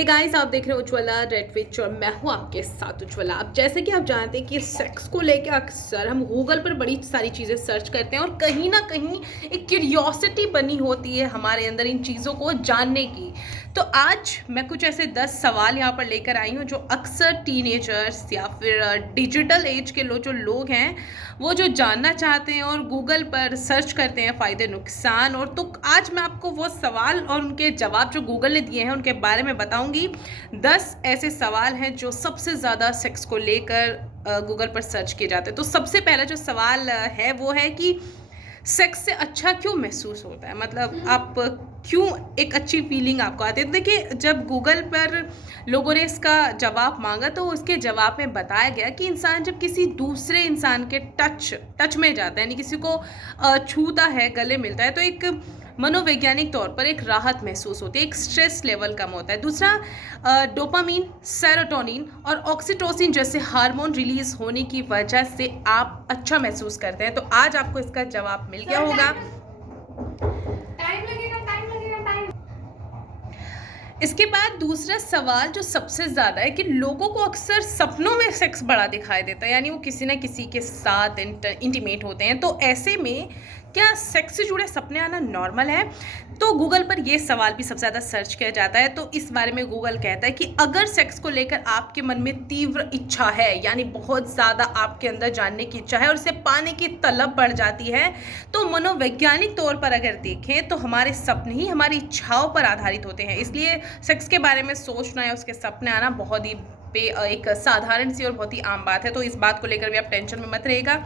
Hey guys, आप देख रहे हो उज्ज्वला रेड विच और मैं हूँ आपके साथ उज्ज्वला। अब जैसे कि आप जानते हैं कि सेक्स को लेकर अक्सर हम गूगल पर बड़ी सारी चीज़ें सर्च करते हैं और कहीं ना कहीं एक क्यूरियोसिटी बनी होती है हमारे अंदर इन चीज़ों को जानने की। तो आज मैं कुछ ऐसे 10 सवाल यहाँ पर लेकर आई हूँ जो अक्सर टीनेजर्स या फिर डिजिटल एज के जो लोग हैं वो जो जानना चाहते हैं और गूगल पर सर्च करते हैं फ़ायदे नुकसान। और तो आज मैं आपको वो सवाल और उनके जवाब जो गूगल ने दिए हैं उनके बारे में बताऊंगी। 10 ऐसे सवाल हैं जो सबसे ज़्यादा सेक्स को लेकर गूगल पर सर्च किए जाते हैं। तो सबसे पहला जो सवाल है वो है कि सेक्स से अच्छा क्यों महसूस होता है, मतलब आप क्यों एक अच्छी फीलिंग आपको आती है। तो देखिए, जब गूगल पर लोगों ने इसका जवाब मांगा तो उसके जवाब में बताया गया कि इंसान जब किसी दूसरे इंसान के टच में जाता है, यानी किसी को छूता है, गले मिलता है, तो एक मनोवैज्ञानिक तौर पर एक राहत महसूस होती है, एक स्ट्रेस लेवल कम होता है। दूसरा, डोपामीन, सेरोटोनिन और ऑक्सीटोसिन जैसे हार्मोन रिलीज होने की वजह से आप अच्छा महसूस करते हैं। तो आज आपको इसका जवाब मिल गया होगा। इसके बाद दूसरा सवाल जो सबसे ज़्यादा है कि लोगों को अक्सर सपनों में सेक्स बड़ा दिखाई देता है, यानी वो किसी न किसी के साथ इंटीमेट होते हैं। तो ऐसे में क्या सेक्स से जुड़े सपने आना नॉर्मल है? तो गूगल पर ये सवाल भी सबसे ज़्यादा सर्च किया जाता है। तो इस बारे में गूगल कहता है कि अगर सेक्स को लेकर आपके मन में तीव्र इच्छा है, यानी बहुत ज़्यादा आपके अंदर जानने की इच्छा है और इसे पाने की तलब बढ़ जाती है, तो मनोवैज्ञानिक तौर पर अगर देखें तो हमारे सपने ही हमारी इच्छाओं पर आधारित होते हैं। इसलिए सेक्स के बारे में सोचना या उसके सपने आना बहुत ही एक साधारण सी और बहुत ही आम बात है। तो इस बात को लेकर भी आप टेंशन में मत रहिएगा।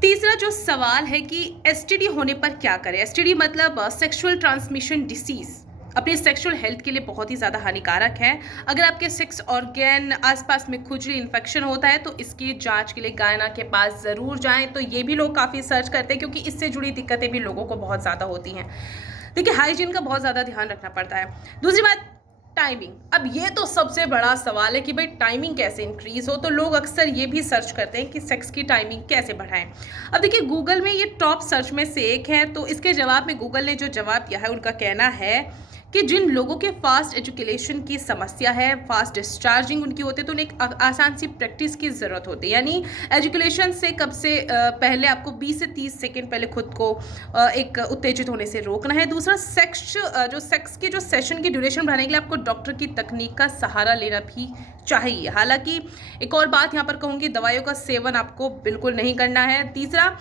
तीसरा जो सवाल है कि एसटीडी होने पर क्या करें। एसटीडी मतलब सेक्सुअल ट्रांसमिशन डिसीज अपनी सेक्सुअल हेल्थ के लिए बहुत ही ज़्यादा हानिकारक है। अगर आपके सेक्स ऑर्गन आसपास में खुजली इन्फेक्शन होता है तो इसकी जांच के लिए गायना के पास ज़रूर जाएं। तो ये भी लोग काफ़ी सर्च करते हैं क्योंकि इससे जुड़ी दिक्कतें भी लोगों को बहुत ज़्यादा होती हैं। देखिए, हाइजीन का बहुत ज़्यादा ध्यान रखना पड़ता है। दूसरी बात, टाइमिंग। अब ये तो सबसे बड़ा सवाल है कि भाई टाइमिंग कैसे इंक्रीज हो। तो लोग अक्सर ये भी सर्च करते हैं कि सेक्स की टाइमिंग कैसे बढ़ाएं। अब देखिए, गूगल में ये टॉप सर्च में से एक है। तो इसके जवाब में गूगल ने जो जवाब दिया है उनका कहना है कि जिन लोगों के फास्ट एजुकेशन की समस्या है, फास्ट डिस्चार्जिंग उनकी होती है, तो उन्हें एक आसान सी प्रैक्टिस की ज़रूरत होती है। यानी एजुकेशन से कब से पहले आपको 20 से 30 सेकेंड पहले खुद को एक उत्तेजित होने से रोकना है। दूसरा, सेक्स की जो सेशन की ड्यूरेशन बढ़ाने के लिए आपको डॉक्टर की तकनीक का सहारा लेना भी चाहिए। हालांकि एक और बात यहाँ पर कहूँगी, दवाइयों का सेवन आपको बिल्कुल नहीं करना है। तीसरा,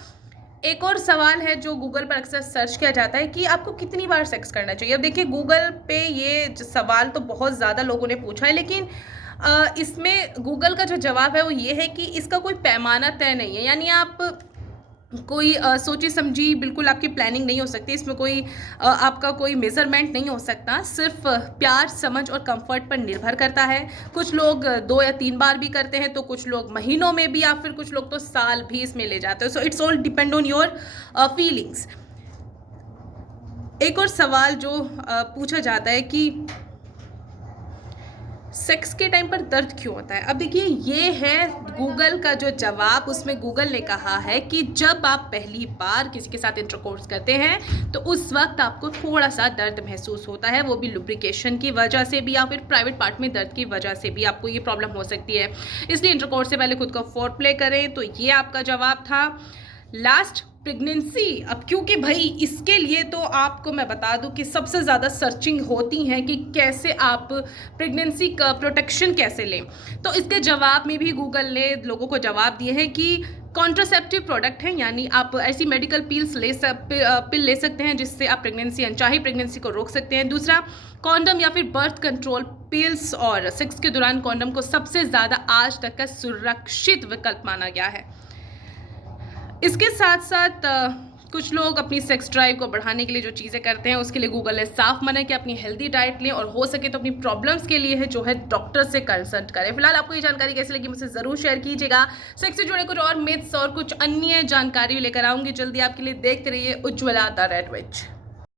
एक और सवाल है जो गूगल पर अक्सर सर्च किया जाता है कि आपको कितनी बार सेक्स करना चाहिए। अब देखिए, गूगल पे ये सवाल तो बहुत ज़्यादा लोगों ने पूछा है, लेकिन इसमें गूगल का जो जवाब है वो ये है कि इसका कोई पैमाना तय नहीं है। यानी आप कोई सोची समझी बिल्कुल आपकी प्लानिंग नहीं हो सकती, इसमें कोई आपका कोई मेज़रमेंट नहीं हो सकता। सिर्फ प्यार, समझ और कंफर्ट पर निर्भर करता है। कुछ लोग 2 या 3 बार भी करते हैं, तो कुछ लोग महीनों में भी, या फिर कुछ लोग तो साल भी इसमें ले जाते हैं। So it's all depend on your feelings. एक और सवाल जो पूछा जाता है कि सेक्स के टाइम पर दर्द क्यों होता है। अब देखिए, ये है गूगल का जो जवाब। उसमें गूगल ने कहा है कि जब आप पहली बार किसी के साथ इंटरकोर्स करते हैं तो उस वक्त आपको थोड़ा सा दर्द महसूस होता है, वो भी लुब्रिकेशन की वजह से भी या फिर प्राइवेट पार्ट में दर्द की वजह से भी आपको ये प्रॉब्लम हो सकती है। इसलिए इंटरकोर्स से पहले खुद को फोरप्ले करें। तो ये आपका जवाब था। Last, pregnancy. अब क्योंकि भाई इसके लिए तो आपको मैं बता दूं कि सबसे ज़्यादा सर्चिंग होती हैं कि कैसे आप प्रेगनेंसी का प्रोटेक्शन कैसे लें। तो इसके जवाब में भी गूगल ने लोगों को जवाब दिए हैं कि कॉन्ट्रासेप्टिव प्रोडक्ट हैं, यानी आप ऐसी मेडिकल पिल ले सकते हैं जिससे आप अनचाही प्रेगनेंसी को रोक सकते हैं। दूसरा, कॉन्डम या फिर बर्थ कंट्रोल पिल्स और सेक्स के दौरान कॉन्डम को सबसे ज़्यादा आज तक का सुरक्षित विकल्प माना गया है। इसके साथ साथ कुछ लोग अपनी सेक्स ड्राइव को बढ़ाने के लिए जो चीज़ें करते हैं उसके लिए गूगल ने साफ मना कि अपनी हेल्दी डाइट लें और हो सके तो अपनी प्रॉब्लम्स के लिए है जो है डॉक्टर से कंसल्ट करें। फिलहाल आपको ये जानकारी कैसी लगी मुझसे ज़रूर शेयर कीजिएगा। सेक्स से जुड़े कुछ और मिथ्स और कुछ अन्य जानकारी लेकर आऊँगी जल्दी आपके लिए। देखते रहिए उज्ज्वला द रेड विच।